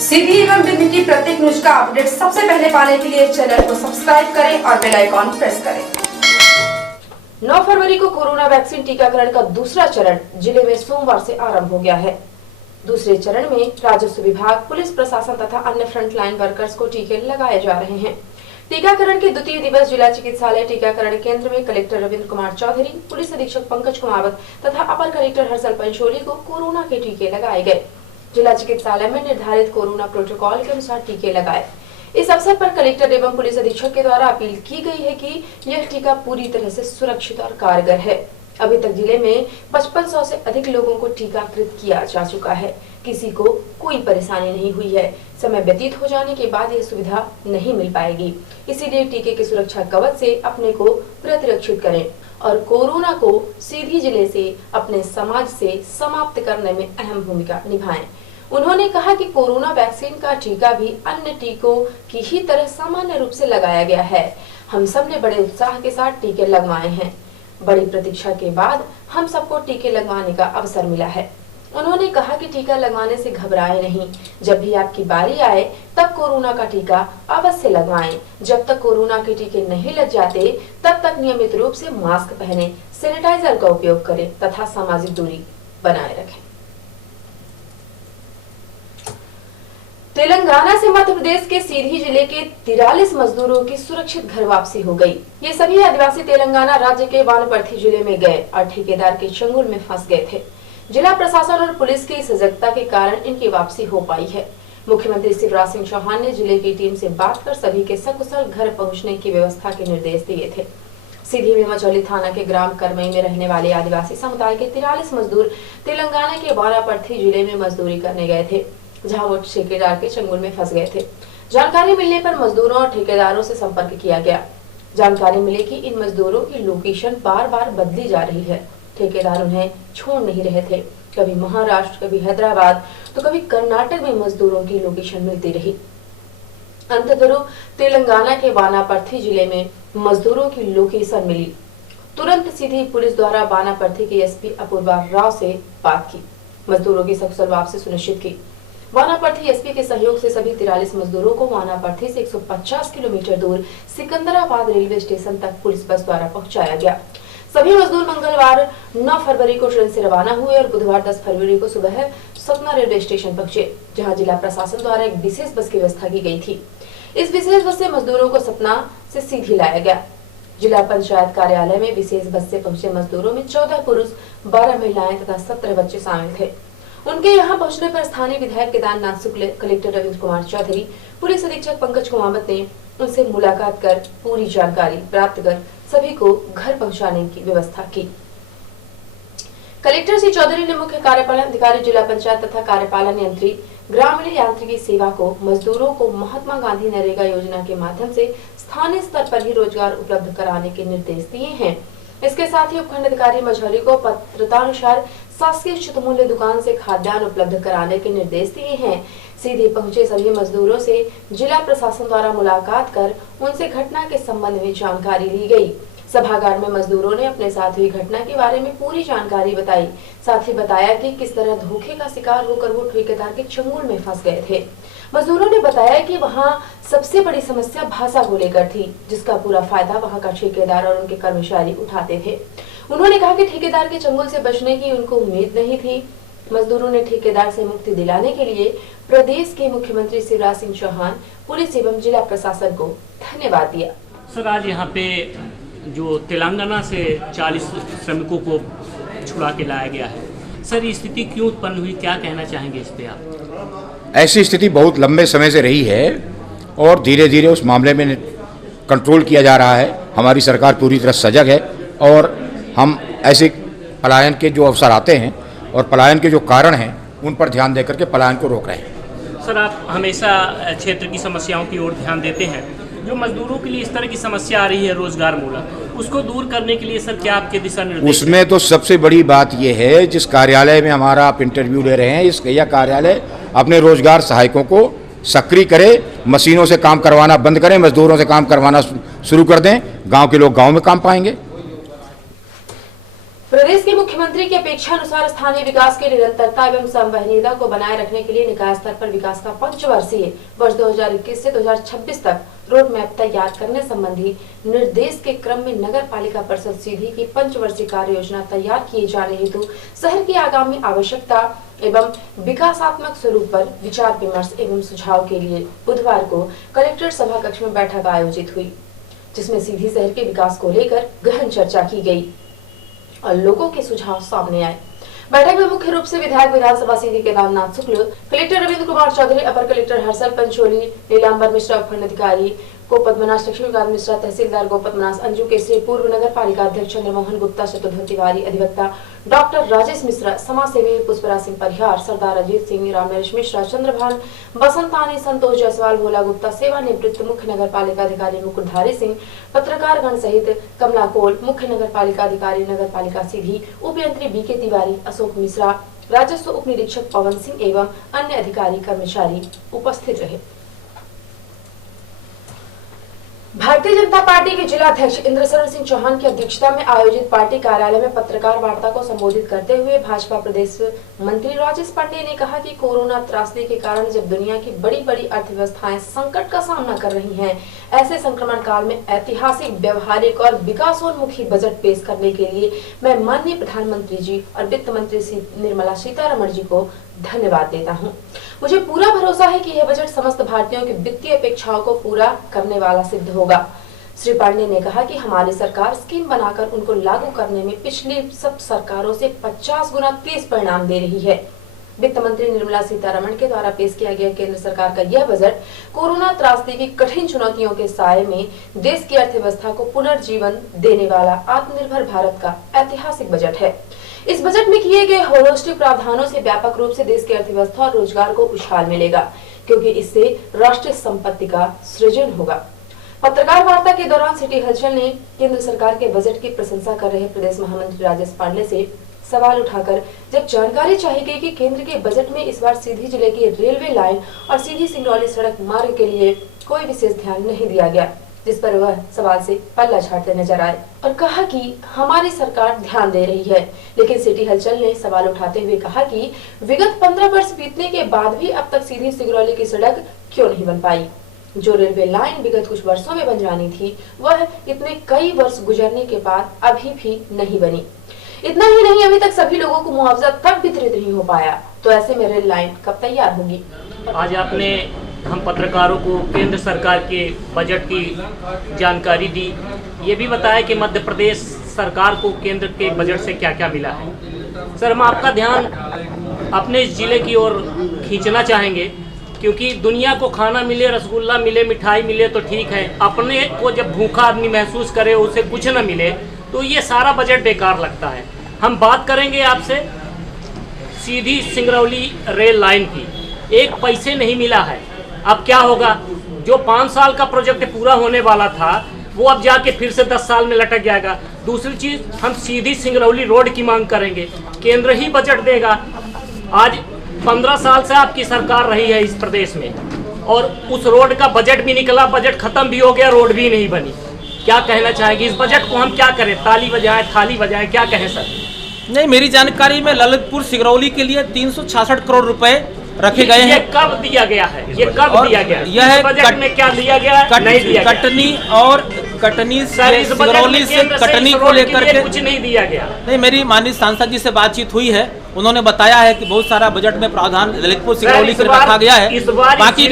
सीधी एवं दिल्ली की प्रत्येक न्यूज का अपडेट सबसे पहले पाने के लिए चैनल को सब्सक्राइब करें और बेल आइकॉन प्रेस करें। 9 फरवरी को कोरोना वैक्सीन टीकाकरण का दूसरा चरण जिले में सोमवार से आरंभ हो गया है। दूसरे चरण में राजस्व विभाग, पुलिस प्रशासन तथा अन्य फ्रंटलाइन वर्कर्स को टीके लगाए जा रहे हैं। टीकाकरण के द्वितीय दिवस जिला चिकित्सालय टीकाकरण केंद्र में कलेक्टर रविंद्र कुमार चौधरी, पुलिस अधीक्षक पंकज कुमावत तथा अपर कलेक्टर हर्षल पंचोली को कोरोना के टीके लगाए गए। जिला चिकित्सालय में निर्धारित कोरोना प्रोटोकॉल के अनुसार टीके लगाए। इस अवसर पर कलेक्टर एवं पुलिस अधीक्षक के द्वारा अपील की गई है कि यह टीका पूरी तरह से सुरक्षित और कारगर है। अभी तक जिले में 5500 से अधिक लोगों को टीकाकृत किया जा चुका है। किसी को कोई परेशानी नहीं हुई है। समय व्यतीत हो जाने के बाद यह सुविधा नहीं मिल पाएगी, इसीलिए टीके के सुरक्षा कवच से अपने को प्रतिरक्षित करें और कोरोना को सीधी जिले से अपने समाज से समाप्त करने में अहम भूमिका निभाएं। उन्होंने कहा कि कोरोना वैक्सीन का टीका भी अन्य टीकों की ही तरह सामान्य रूप से लगाया गया है। हम सब ने बड़े उत्साह के साथ टीके लगवाए हैं। बड़ी प्रतीक्षा के बाद हम सबको टीके लगवाने का अवसर मिला है। उन्होंने कहा कि टीका लगवाने से घबराएं नहीं। जब भी आपकी बारी आए तब कोरोना का टीका अवश्य लगवाएं। जब तक कोरोना के टीके नहीं लग जाते तब तक नियमित रूप से मास्क पहने, सैनिटाइजर का उपयोग करें तथा सामाजिक दूरी बनाए रखें। तेलंगाना से मध्य प्रदेश के सीधी जिले के 43 मजदूरों की सुरक्षित घर वापसी हो गई। ये सभी आदिवासी तेलंगाना राज्य के वानपर्थी जिले में गए और ठेकेदार के चंगुल में फंस गए थे। जिला प्रशासन और पुलिस की सजगता के कारण इनकी वापसी हो पाई है। मुख्यमंत्री शिवराज सिंह चौहान ने जिले की टीम से बात कर सभी के सकुशल घर पहुंचने की व्यवस्था के निर्देश दिए थे। सीधी में मझौली थाना के ग्राम करमई में रहने वाले आदिवासी समुदाय के 43 मजदूर तेलंगाना के वानापर्थी जिले में मजदूरी करने गए थे, जहां वो ठेकेदार के चंगुल में फंस गए थे। जानकारी मिलने पर मजदूरों और ठेकेदारों से संपर्क किया गया। जानकारी मिली कि इन मजदूरों की लोकेशन बार बार बदली जा रही है। ठेकेदार उन्हें छोड़ नहीं रहे थे। कभी महाराष्ट्र, कभी हैदराबाद तो कभी कर्नाटक में मजदूरों की लोकेशन मिलती रही। अंततः तेलंगाना के वानापर्थी जिले में मजदूरों की लोकेशन मिली। तुरंत सीधी पुलिस द्वारा वानापर्थी के एसपी अपूर्वा राव से बात की, मजदूरों की सकुशल वापसी सुनिश्चित की। वानापर्थी एसपी के सहयोग से सभी 43 मजदूरों को वानापर्थी से 150 किलोमीटर दूर सिकंदराबाद रेलवे स्टेशन तक पुलिस बस द्वारा पहुंचाया गया। सभी मजदूर मंगलवार 9 फरवरी को ट्रेन से रवाना हुए और बुधवार 10 फरवरी को सुबह सतना रेलवे स्टेशन पहुंचे, जहां जिला प्रशासन द्वारा एक विशेष बस की व्यवस्था की गई थी। इस विशेष बस से मजदूरों को सतना से सीधी लाया गया। जिला पंचायत कार्यालय में विशेष बस से पहुंचे मजदूरों में 14 पुरुष, 12 महिलाएं तथा 17 बच्चे शामिल थे। उनके यहां पहुंचने पर स्थानीय विधायक केदारनाथ शुक्ल, कलेक्टर रविंद्र कुमार चौधरी, पुलिस अधीक्षक पंकज कुमावत ने उनसे मुलाकात कर पूरी जानकारी प्राप्त कर सभी को घर पहुंचाने की व्यवस्था की। कलेक्टर श्री चौधरी ने मुख्य कार्यपालन अधिकारी जिला पंचायत तथा कार्यपालन यंत्री ग्रामीण यांत्रिकी सेवा को मजदूरों को महात्मा गांधी नरेगा योजना के माध्यम से स्थानीय स्तर पर ही रोजगार उपलब्ध कराने के निर्देश दिए हैं। इसके साथ ही उपखंड अधिकारी मझौली को पत्रतानुसार शासकीय उचित मूल्य दुकान से खाद्यान्न उपलब्ध कराने के निर्देश दिए हैं। सीधे पहुंचे सभी मजदूरों से जिला प्रशासन द्वारा मुलाकात कर उनसे घटना के संबंध में जानकारी ली गई। सभागार में मजदूरों ने अपने साथ हुई घटना के बारे में पूरी जानकारी बताई। साथ ही बताया कि किस तरह धोखे का शिकार होकर वो ठेकेदार के चंगुल में फंस गए थे। मजदूरों ने बताया कि वहां सबसे बड़ी समस्या भाषा को लेकर थी, जिसका पूरा फायदा वहां का ठेकेदार और उनके कर्मचारी उठाते थे। उन्होंने कहा कि ठेकेदार के चंगुल से बचने की उनको उम्मीद नहीं थी। मजदूरों ने ठेकेदार से मुक्ति दिलाने के लिए प्रदेश के मुख्यमंत्री शिवराज सिंह चौहान, पुलिस एवं जिला प्रशासन को धन्यवाद दिया। सर, आज यहाँ पे जो तेलंगाना से 40 श्रमिकों को छुड़ा के लाया गया है, सर ये स्थिति क्यों उत्पन्न हुई, क्या कहना चाहेंगे इस पे आप? ऐसी स्थिति बहुत लंबे समय से रही है और धीरे धीरे उस मामले में कंट्रोल किया जा रहा है। हमारी सरकार पूरी तरह सजग है और हम ऐसे पलायन के जो अवसर आते हैं और पलायन के जो कारण हैं उन पर ध्यान देकर के पलायन को रोक रहे हैं। सर, आप हमेशा क्षेत्र की समस्याओं की ओर ध्यान देते हैं। जो मजदूरों के लिए इस तरह की समस्या आ रही है रोजगार मूलक, उसको दूर करने के लिए सर क्या आपके दिशा निर्देश? उसमें तो सबसे बड़ी बात यह है, जिस कार्यालय में हमारा आप इंटरव्यू ले रहे हैं, यह कार्यालय अपने रोजगार सहायकों को सक्रिय करे, मशीनों से काम करवाना बंद करें, मजदूरों से काम करवाना शुरू कर दें। गाँव के लोग गाँव में काम पाएंगे। प्रदेश के मुख्यमंत्री मुख्यमंत्री की अपेक्षा अनुसार स्थानीय विकास की निरंतरता एवं संवहनीयता को बनाए रखने के लिए निकाय स्तर पर विकास का पंचवर्षीय वर्ष 2021 से 2026 तक रोड मैप तैयार करने संबंधी निर्देश के क्रम में नगर पालिका परिषद सीधी की पंचवर्षीय कार्य योजना तैयार किए जाने हेतु शहर की आगामी आवश्यकता एवं विकासात्मक स्वरूप पर विचार विमर्श एवं सुझाव के लिए बुधवार को कलेक्ट्रेट सभा कक्ष में बैठक आयोजित हुई, जिसमें सीधी शहर के विकास को लेकर गहन चर्चा की गई और लोगों के सुझाव सामने आए। बैठक में मुख्य रूप से विधायक विधानसभा सीधी केदारनाथ शुक्ल, कलेक्टर रविंद्र कुमार चौधरी, अपर कलेक्टर हर्षल पंचोली, नीलांबर मिश्रा उपखंड अधिकारी गोपद्मनाथ, लक्ष्मीकांत मिश्रा तहसीलदार गोपद्मनाथ, अंजू केसरी, पूर्व नगर पालिका अध्यक्ष चंद्रमोहन गुप्ता, शत्रुघ्न तिवारी, अधिवक्ता डॉक्टर राजेश मिश्रा, समाजसेवी पुष्पराज सिंह परिहार, सरदार अजीत सिंह, रामनरेश मिश्रा, चंद्रभान बसंतानी, संतोष जायसवाल, भोला गुप्ता, सेवानिवृत्त मुख्य नगर पालिका अधिकारी मुकुटधारी सिंह, पत्रकार गण सहित कमला कोल, मुख्य नगर पालिका अधिकारी नगर पालिका सीधी, उपयंत्री बीके तिवारी, अशोक मिश्रा, राजस्व उप निरीक्षक पवन सिंह एवं अन्य अधिकारी कर्मचारी उपस्थित रहे। भारतीय जनता पार्टी के जिला अध्यक्ष इंद्रशरण सिंह चौहान की अध्यक्षता में आयोजित पार्टी कार्यालय में पत्रकार वार्ता को संबोधित करते हुए भाजपा प्रदेश मंत्री राजेश पांडे ने कहा कि कोरोना त्रासदी के कारण जब दुनिया की बड़ी बड़ी अर्थव्यवस्थाएं संकट का सामना कर रही हैं, ऐसे संक्रमण काल में ऐतिहासिक, व्यवहारिक और विकासोन्मुखी बजट पेश करने के लिए मैं माननीय प्रधानमंत्री जी और वित्त मंत्री निर्मला सीतारमण जी को धन्यवाद देता हूं। मुझे पूरा भरोसा है कि यह बजट समस्त भारतीयों की वित्तीय अपेक्षाओं को पूरा करने वाला सिद्ध होगा। श्री पांडे ने कहा कि हमारी सरकार स्कीम बनाकर उनको लागू करने में पिछली सब सरकारों से 50 गुना तेज परिणाम दे रही है। वित्त मंत्री निर्मला सीतारमण के द्वारा पेश किया गया केंद्र सरकार का यह बजट कोरोना त्रासदी की कठिन चुनौतियों के साये में देश की अर्थव्यवस्था को पुनर्जीवन देने वाला आत्मनिर्भर भारत का ऐतिहासिक बजट है। इस बजट में किए गए होलिस्टिक प्रावधानों से व्यापक रूप से देश की अर्थव्यवस्था और रोजगार को उछाल मिलेगा, क्योंकि इससे राष्ट्रीय संपत्ति का सृजन होगा। पत्रकार वार्ता के दौरान सिटी हलचल ने केंद्र सरकार के बजट की प्रशंसा कर रहे प्रदेश महामंत्री राजेश पांडे से सवाल उठाकर जब जानकारी चाहिए गई कि केंद्र के बजट में इस बार सीधी जिले की रेलवे लाइन और सीधी सिंगरौली सड़क मार्ग के लिए कोई विशेष ध्यान नहीं दिया गया, जिस पर वह सवाल से पल्ला झाड़ते नजर आए और कहा कि हमारी सरकार ध्यान दे रही है। लेकिन सिटी हलचल ने सवाल उठाते हुए कहा कि विगत 15 वर्ष बीतने के बाद भी अब तक सीधी सिंगरौली की सड़क क्यों नहीं बन पाई। जो रेलवे लाइन विगत कुछ वर्षों में बन जानी थी, वह इतने कई वर्ष गुजरने के बाद अभी भी नहीं बनी। इतना ही नहीं, अभी तक सभी लोगों को मुआवजा तक वितरित नहीं हो पाया, तो ऐसे में रेल लाइन कब तैयार होगी। आज आपने हम पत्रकारों को केंद्र सरकार के बजट की जानकारी दी, ये भी बताया कि मध्य प्रदेश सरकार को केंद्र के बजट से क्या क्या मिला है। सर, हम आपका ध्यान अपने इस जिले की ओर खींचना चाहेंगे, क्योंकि दुनिया को खाना मिले, रसगुल्ला मिले, मिठाई मिले तो ठीक है, अपने को जब भूखा आदमी महसूस करे, उसे कुछ न मिले, तो ये सारा बजट बेकार लगता है। हम बात करेंगे आपसे सीधी सिंगरौली रेल लाइन की, एक पैसे नहीं मिला है। अब क्या होगा? जो 5 साल का प्रोजेक्ट पूरा होने वाला था, वो अब जाके फिर से 10 साल में लटक जाएगा। दूसरी चीज, हम सीधी सिंगरौली रोड की मांग करेंगे, केंद्र ही बजट देगा। आज 15 साल से आपकी सरकार रही है इस प्रदेश में, और उस रोड का बजट भी निकला, बजट खत्म भी हो गया, रोड भी नहीं बनी। क्या कहना चाहेंगे? इस बजट को हम क्या करें? ताली बजाएं, थाली बजाएं, क्या कहें सर? नहीं, मेरी जानकारी में ललितपुर सिंगरौली के लिए 366 करोड़ रुपए रखे गए हैं। ये कब दिया गया है? ये कब दिया गया है? यह बजट में क्या दिया गया है? नहीं दिया गया। कटनी से सिंगरौली से कटनी को लेकर के कुछ नहीं दिया गया। नहीं, मेरी माननीय सांसद जी से बातचीत हुई है, उन्होंने बताया है कि बहुत सारा बजट में प्रावधान ललितपुर सिंगरौली के लिए रखा गया है। इस बार बाकी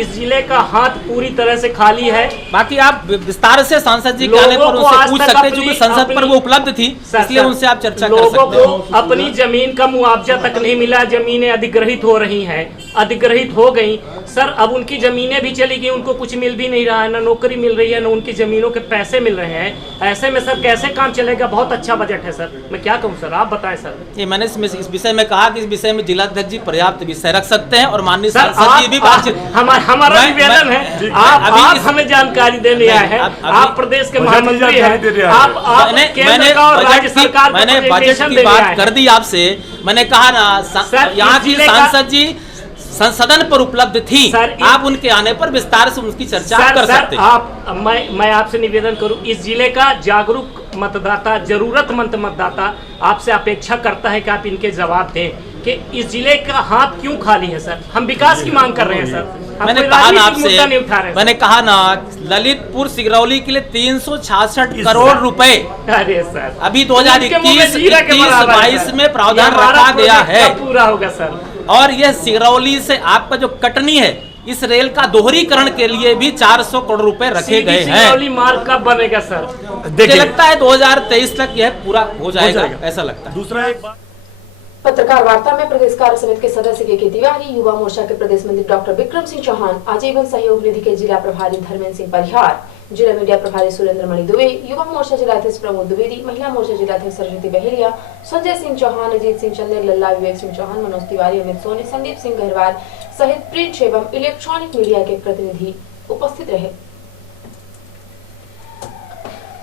इस जिले का हाथ पूरी तरह से खाली है। बाकी आप विस्तार से सांसद जी के आने पर उनसे पूछ सकते हैं, क्योंकि संसद पर वो उपलब्ध थी, इसलिए उनसे आप चर्चा कर सकते हैं। लोगों को अपनी जमीन का मुआवजा तक नहीं मिला, जमीनें अधिग्रहित हो रही हैं, अधिग्रहित हो गई। सर, अब उनकी जमीनें भी चली गई, उनको कुछ मिल भी नहीं रहा है, न नौकरी मिल रही है, न उनकी जमीनों के पैसे मिल रहे हैं। ऐसे में सर कैसे काम चलेगा? बहुत अच्छा बजट है सर, मैं क्या कहूँ सर, आप बताएं सर। ये मैंने इस विषय में कहा कि इस विषय में जिलाध्यक्ष जी पर्याप्त विषय रख सकते हैं, और माननीय सांसद जी भी हमारा निवेदन है, आप हमें जानकारी देने आए हैं, आप प्रदेश के महामंत्री हैं, मैंने बजट की बात कर दी आपसे। मैंने कहा ना, यहाँ की सांसद जी सदन पर उपलब्ध थी, आप उनके आने पर विस्तार से उनकी चर्चा कर सकते हैं। मैं आपसे निवेदन करूं, इस जिले का जागरूक मतदाता, जरूरतमंद मतदाता आपसे अपेक्षा करता है कि आप इनके जवाब दें कि इस जिले का हाथ क्यों खाली है सर। हम विकास की मांग कर रहे हैं सर। मैंने कहा ना आपसे, मैंने कहा ना ललितपुर सिगरौली के लिए 366 करोड़ रुपए अरे सर अभी 2021-22 में प्रावधान रखा गया है, पूरा होगा सर। और यह सिगरौली से आपका जो कटनी है, इस रेल का दोहरीकरण के लिए भी 400 करोड़ रुपए रखे गए हैं। सिगरौली मार्ग कब बनेगा सर? मुझे लगता है 2023 तक यह पूरा हो जाएगा, ऐसा लगता है। दूसरा एक बात, पत्रकार वार्ता में प्रदेश कार्य समिति के सदस्य के तिवारी, युवा मोर्चा के प्रदेश मंत्री डॉक्टर विक्रम सिंह चौहान, आजीवन सहयोग निधि के जिला प्रभारी धर्मेंद्र सिंह परिहार, जिला मीडिया प्रभारी सुरेंद्र मणि दुबे, युवा मोर्चा जिलाध्यक्ष प्रमोद द्विवेदी, महिला मोर्चा जिलाध्यक्ष सरस्वती बहेलिया, संजय सिंह चौहान, अजीत सिंह चंदेल, लल्ला, विवेक सिंह चौहान, मनोज तिवारी, अमित सोनी, संदीप सिंह गहरवाल सहित प्रिंट एवं इलेक्ट्रॉनिक मीडिया के प्रतिनिधि उपस्थित रहे।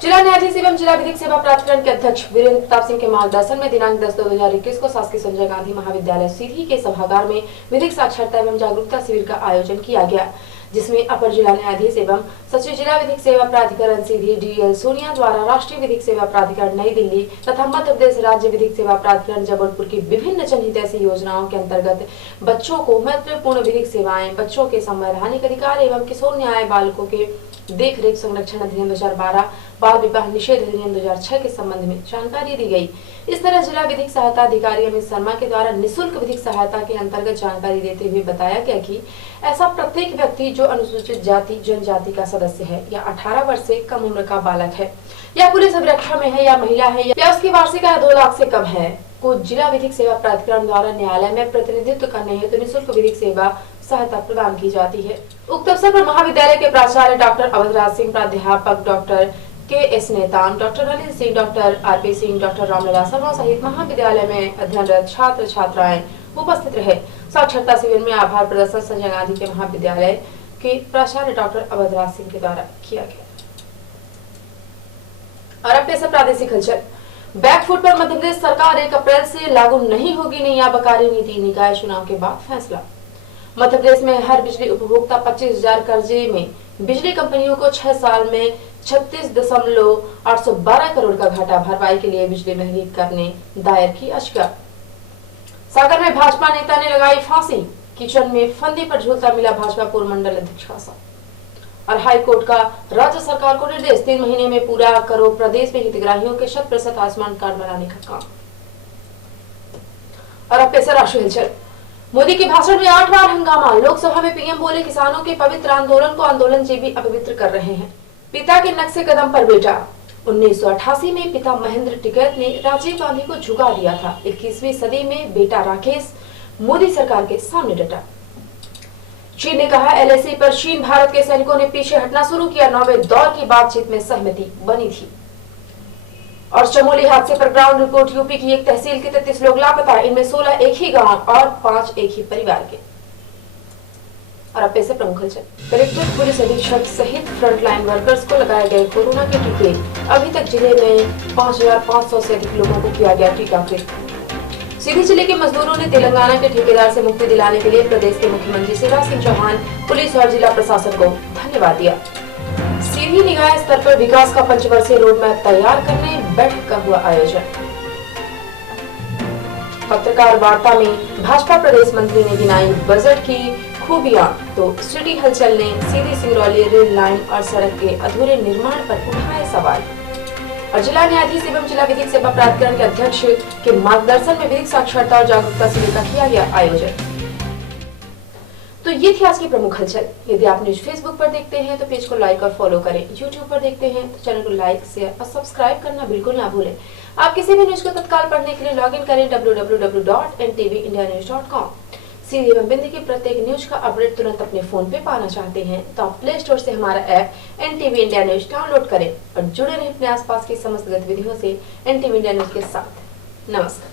जिला न्यायाधीश एवं जिला विधिक सेवा प्राधिकरण के अध्यक्ष वीरेंद्र प्रताप सिंह के मार्गदर्शन में दिनांक 10/2/2021 को शासकीय संजय गांधी महाविद्यालय सीधी के सभागार में विधिक साक्षरता एवं जागरूकता शिविर का आयोजन किया गया, जिसमें अपर जिला न्यायाधीश एवं सचिव जिला विधिक सेवा प्राधिकरण सीधी DL सोनिया द्वारा राष्ट्रीय विधिक सेवा प्राधिकरण नई दिल्ली तथा मध्य प्रदेश राज्य विधिक सेवा प्राधिकरण जबलपुर की विभिन्न जनहितैषी योजनाओं के अंतर्गत बच्चों को महत्वपूर्ण विधिक सेवाएं, बच्चों के संवैधानिक अधिकार एवं किशोर न्याय, बालकों के देख रेख संरक्षण अधिनियम 2012, बाल विवाह निषेध अधिनियम 2006 के संबंध में जानकारी दी गई। इस तरह जिला विधिक सहायता अधिकारी अमित शर्मा के द्वारा निःशुल्क विधिक सहायता के अंतर्गत जानकारी देते हुए बताया गया कि ऐसा प्रत्येक व्यक्ति जो अनुसूचित जाति जनजाति का सदस्य है या 18 वर्ष से कम उम्र का बालक है या पुलिस अभिरक्षा में है या महिला है या उसकी वार्षिक आय 2 लाख से कम है, को जिला विधिक सेवा प्राधिकरण द्वारा न्यायालय में प्रतिनिधित्व करने हेतु निःशुल्क विधिक सेवा सहायता प्रदान की जाती है। उक्त अवसर पर महाविद्यालय के प्राचार्य डॉक्टर अवधराज सिंह, प्राध्यापक doctor KS Netan, doctor Anil Singh, doctor RP Singh, doctor Ramleela Sharma सहित महाविद्यालय में अध्ययनरत छात्र छात्राएं उपस्थित रहे। साक्षरता शिविर में आभार प्रदर्शन संजय गांधी के महाविद्यालय के प्राचार्य डॉक्टर अवधराज सिंह के द्वारा किया गया। और अब पेश है प्रादेशिक हलचल। बैकफुट पर मध्य प्रदेश सरकार 1 अप्रैल से लागू नहीं होगी नई आबकारी नीति, निकाय चुनाव के बाद फैसला। मध्य प्रदेश में हर बिजली उपभोक्ता 25,000 कर्जे में बिजली कंपनियों को 6 साल में 36.812 करोड़ का घाटा भरपाई के लिए बिजली महंगी करने दायर की याचिका। सागर में भाजपा नेता ने लगाई फांसी, किचन में फंदे पर झूलता मिला भाजपा पूर्व मंडल अध्यक्ष का साथ। और हाई कोर्ट का राज्य सरकार को निर्देश, 3 महीने में पूरा करो प्रदेश में हितग्राहियों के 100% आयुष्मान कार्ड बनाने का काम। और अब पेश है राष्ट्रीय हलचल। मोदी के भाषण में 8 बार हंगामा, लोकसभा में पीएम बोले किसानों के पवित्र आंदोलन को आंदोलन जीवी अपवित्र कर रहे हैं। पिता के नक्शे कदम पर बेटा, 1988 में पिता महेंद्र टिकैत ने राजीव गांधी को झुका दिया था। 21वीं सदी में बेटा राकेश मोदी सरकार के सामने डटा। चीन ने कहा LAC पर चीन भारत के सैनिकों ने पीछे हटना शुरू किया, 9वें दौर की बातचीत में सहमति बनी थी। और चमोली हादसे पर ग्राउंड रिपोर्ट, यूपी की एक तहसील के 33 लोग लापता, इनमें 16 एक ही गांव और 5 एक ही परिवार के। और अब पेश है प्रमुख हलचल। कलेक्टर, पुलिस अधीक्षक सहित फ्रंटलाइन वर्कर्स को लगाए गए कोरोना के टीके। अभी तक जिले में 5,500 से अधिक लोगों को किया गया टीकाकरण। सीधी जिले के मजदूरों ने तेलंगाना के ठेकेदार से मुक्ति दिलाने के लिए प्रदेश के मुख्यमंत्री शिवराज सिंह चौहान, पुलिस और जिला प्रशासन को धन्यवाद दिया। सीधी निकाय स्तर पर विकास का 5 वर्षीय रोड मैप तैयार करने बैठक का हुआ आयोजन। पत्रकार वार्ता में भाजपा प्रदेश मंत्री ने गिनाई बजट की खूबियां, तो सिटी हलचल ने सीधी सिंगरौली रेल लाइन और सड़क के अधूरे निर्माण पर उठाए सवाल। और जिला न्यायाधीश एवं जिला विधिक सेवा प्राधिकरण के अध्यक्ष के मार्गदर्शन में विधिक साक्षरता और जागरूकता शिविर का किया गया आयोजन। तो ये थी आज की प्रमुख हलचल। यदि आप न्यूज फेसबुक पर देखते हैं तो पेज को लाइक और फॉलो करें, यूट्यूब पर देखते हैं तो चैनल को लाइक, शेयर और सब्सक्राइब करना बिल्कुल ना भूलें। आप किसी भी न्यूज को तत्काल पढ़ने के लिए लॉगिन करें www.ntvindianews.com। सीधी एवं बिंदी की प्रत्येक न्यूज का अपडेट तुरंत अपने फोन पे पाना चाहते हैं तो आप प्ले स्टोर से हमारा app NTV India news download करें और जुड़े रहें अपने आसपास की समस्त गतिविधियों से NTV इंडिया न्यूज के साथ। नमस्कार।